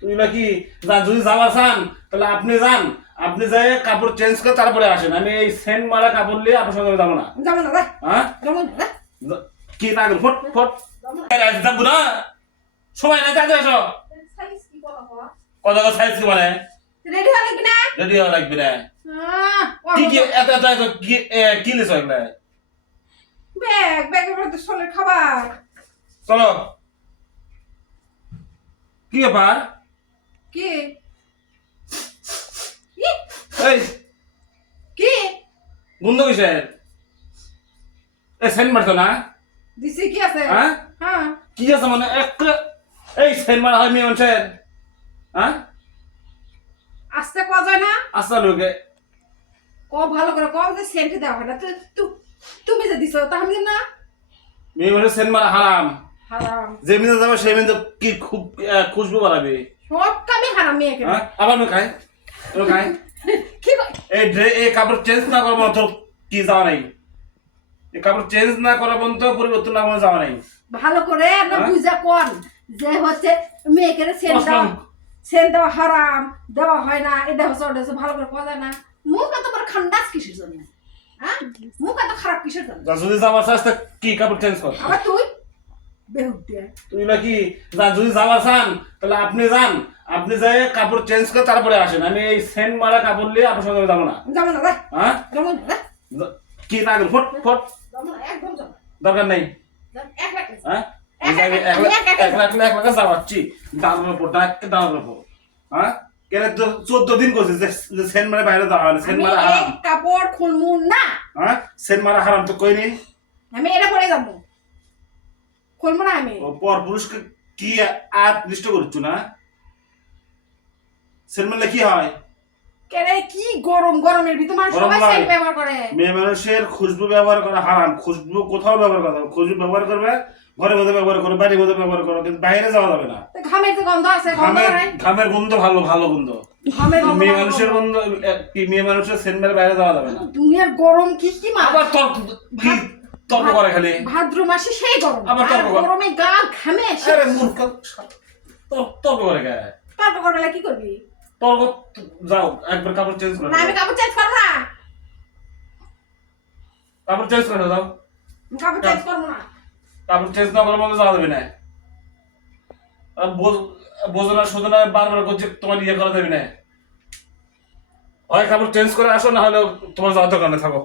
তুই নাকি যদি যাওয়া চান তাহলে আপনি যান, আপনি যাই কাপড় চেঞ্জ করে তারপরে আসেন। আমি এই সেন্ট মারা কাপড় নিয়ে আপনার সঙ্গে যাবো না। যাবো না রে, হ্যাঁ যাবো না রে, কি না ফট ফট যাবো না, সময় নাই, তাড়াতাড়ি আসো। সাইজ কি বলবো? কত সাইজ কি মানে রেডি হলে কি না? রেডি হওয়া লাগবে না। কি কি এত এত এত কি লিস এগুলা? ব্যাগের মধ্যে সোলের খাবার। চলো। কি ব্যাপার? কি এই কি বন্ধু কিসের? এই সেন্ট মারতো না? দিছি কি আছে? হ্যাঁ হ্যাঁ, কি আছে মানে একটা এই সেন্ট মারা হয় মেয়ে মানুষের? হ্যাঁ আস্তে কোয়া যায় না? আচ্ছা লোকে ক ভালো করে কম যে সেন্ট দেওয়া হয় না। তুমি যে দিছো তা আমি না। মেয়ে মানুষের সেন্ট মারা হারাম। হারাম যে মিনিট যাবে সেই মিনিট কি খুব খুশবু বাড়াবে। সব কামে হারাম মেয়েকে। হ্যাঁ আবার আমি খাই, আমি খাই। কি কই? এই কাপড় চেঞ্জ না করবো তো কি যাওয়া নাই। এই কাপড় চেঞ্জ না করা পর্যন্ত পরিবর্তন না করে যাওয়া নাই। ভালো করে না হ্যাঁ? বুঝা কোন যে হচ্ছে মেয়েকে সেন্ট দেওয়া, অসলাম। সেন্ট দেওয়া হারাম, দেওয়া হয় না। এটা হচ্ছে ওটা হচ্ছে ভালো করে কোয়া যায় না। মুখ এত বড় খান্ডাস কিসের জন্য? হ্যাঁ, মুখ এত খারাপ কিসের জন্য? যদি যাওয়ার চাস তা কি কাপড় চেঞ্জ কর। আবার তুই বেহুদিয়া। তুই নাকি যদি যাওয়া চান তাহলে আপনি যান, আপনি যাই কাপড় চেঞ্জ করে তারপরে আসেন। আমি এই সেন্ট মারা কাপড় নিয়ে আপনার সঙ্গে যাবো না। যাবো না রে, হ্যাঁ যাবো না রে, কি না ফট ফট যাবো না, একদম যাবো না। দরকার নেই। এক লাখ হ্যাঁ এক লাখ এক লাখ যাওয়াচ্ছি দাঁড়ানোর উপর ডাক্তার দাঁড়ানোর উপর। হ্যাঁ কেন তো 14 দিন করছিস যে সেন্ট মারা বাইরে যাওয়া হয় না, সেন্ট মারা হারাম। কাপড় খুলমু না, হ্যাঁ সেন্ট মারা হারাম তো কইনি। আমি এটা পরে যাবো, খুলমু না আমি। ও পর পুরুষকে কি আর নিষ্ঠ করছো না? সেন্ট মারলে কি হয়? কেরে কি গরম, গরমের ভিতর মানুষ গরম সবাই লাগে। সেন্ট ব্যবহার করে। মেয়ে মানুষের খুশবু ব্যবহার করা হারাম। খুশবু কোথাও ব্যবহার করা যাবে, খুশবু ব্যবহার করবে ঘরের মধ্যে ব্যবহার করবে, বাড়ির মধ্যে ব্যবহার করবে, কিন্তু বাইরে যাওয়া যাবে না। তো ঘামের যে গন্ধ আছে, গন্ধ ঘামের করে ঘামের গন্ধ ভালো, ভালো গন্ধ। ঘামের গন্ধ মেয়ে ভালো মানুষের গন্ধ। গন্ধ কি মেয়ে মানুষের সেন্টার বাইরে যাওয়া যাবে না। দুনিয়ার গরম কি কি মা, আবার তর্ক কি তর্ক করে খালি। ভাদ্র মাসে সেই গরম, আবার তর্ক আর করে। গরমে গা ঘামে। আরে মূর্খ তর্ক করে কে? তর্ক করলে কি করবি? তর্ক যাও একবার কাপড় চেঞ্জ করে না আমি কাপড় চেঞ্জ করবো না, কাপড় চেঞ্জ করে দাও। কাপড় চেঞ্জ করবো না। কাপড় চেঞ্জ না করার মধ্যে যাওয়া যাবে না। আর বোঝো না শোধো না, বারবার করছে তোমার ইয়ে করা যাবে না। হয় কাপড় চেঞ্জ করে আসো, না হলে তোমার যাওয়ার দরকার নেই, থাকো।